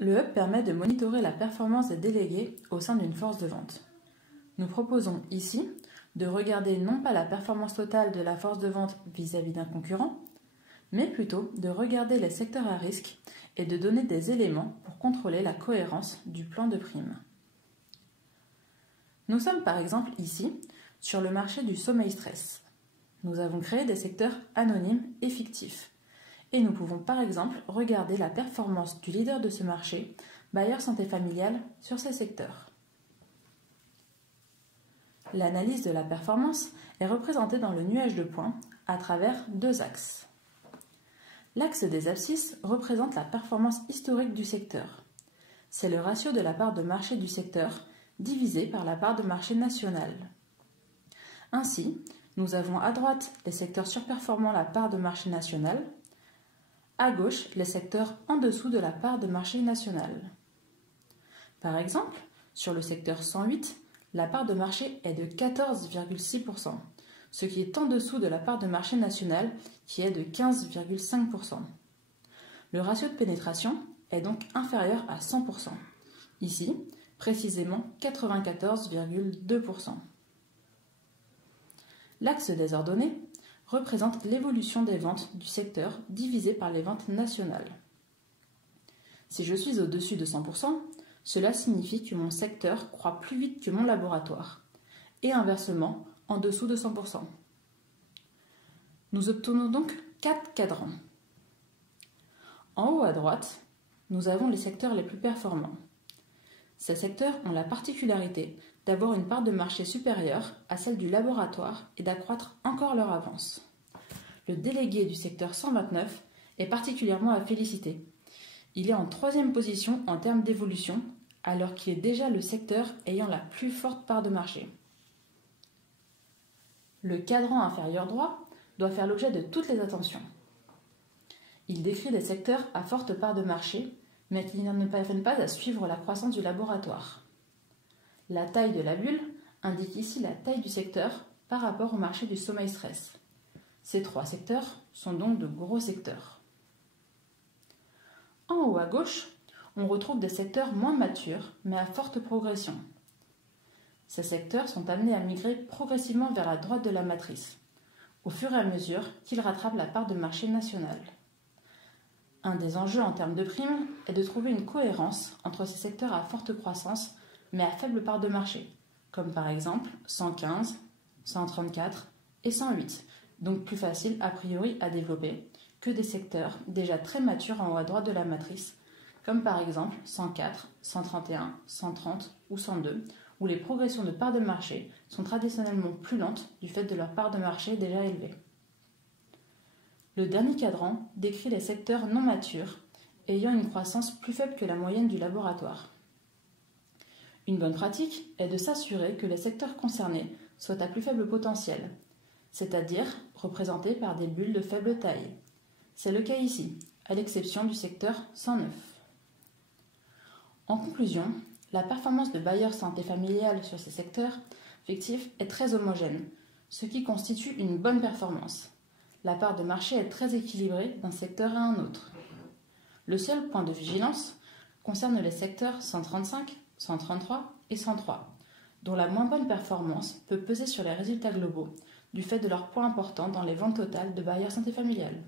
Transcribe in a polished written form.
Le Hub permet de monitorer la performance des délégués au sein d'une force de vente. Nous proposons ici de regarder non pas la performance totale de la force de vente vis-à-vis d'un concurrent, mais plutôt de regarder les secteurs à risque et de donner des éléments pour contrôler la cohérence du plan de prime. Nous sommes par exemple ici sur le marché du sommeil-stress. Nous avons créé des secteurs anonymes et fictifs. Et nous pouvons par exemple regarder la performance du leader de ce marché, Bayer Santé Familiale, sur ces secteurs. L'analyse de la performance est représentée dans le nuage de points à travers deux axes. L'axe des abscisses représente la performance historique du secteur. C'est le ratio de la part de marché du secteur divisé par la part de marché nationale. Ainsi, nous avons à droite les secteurs surperformant la part de marché national, à gauche les secteurs en dessous de la part de marché national. Par exemple, sur le secteur 108, la part de marché est de 14,6%, ce qui est en dessous de la part de marché national qui est de 15,5%. Le ratio de pénétration est donc inférieur à 100%, ici précisément 94,2%. L'axe des ordonnées représente l'évolution des ventes du secteur divisé par les ventes nationales. Si je suis au-dessus de 100%, cela signifie que mon secteur croît plus vite que mon laboratoire, et inversement, en dessous de 100%. Nous obtenons donc 4 cadrans. En haut à droite, nous avons les secteurs les plus performants. Ces secteurs ont la particularité d'avoir une part de marché supérieure à celle du laboratoire et d'accroître encore leur avance. Le délégué du secteur 129 est particulièrement à féliciter. Il est en 3e position en termes d'évolution, alors qu'il est déjà le secteur ayant la plus forte part de marché. Le cadran inférieur droit doit faire l'objet de toutes les attentions. Il décrit des secteurs à forte part de marché, mais qui ne parviennent pas à suivre la croissance du laboratoire. La taille de la bulle indique ici la taille du secteur par rapport au marché du sommeil-stress. Ces 3 secteurs sont donc de gros secteurs. En haut à gauche, on retrouve des secteurs moins matures, mais à forte progression. Ces secteurs sont amenés à migrer progressivement vers la droite de la matrice, au fur et à mesure qu'ils rattrapent la part de marché national. Un des enjeux en termes de primes est de trouver une cohérence entre ces secteurs à forte croissance, mais à faible part de marché, comme par exemple 115, 134 et 108, donc plus facile a priori à développer que des secteurs déjà très matures en haut à droite de la matrice, comme par exemple 104, 131, 130 ou 102, où les progressions de part de marché sont traditionnellement plus lentes du fait de leur part de marché déjà élevée. Le dernier cadran décrit les secteurs non matures, ayant une croissance plus faible que la moyenne du laboratoire. Une bonne pratique est de s'assurer que les secteurs concernés soient à plus faible potentiel, c'est-à-dire représentés par des bulles de faible taille. C'est le cas ici, à l'exception du secteur 109. En conclusion, la performance de Bayer Santé Familiale sur ces secteurs fictifs est très homogène, ce qui constitue une bonne performance. La part de marché est très équilibrée d'un secteur à un autre. Le seul point de vigilance concerne les secteurs 135, 133 et 103, dont la moins bonne performance peut peser sur les résultats globaux du fait de leur poids important dans les ventes totales de Bayer Santé Familiale.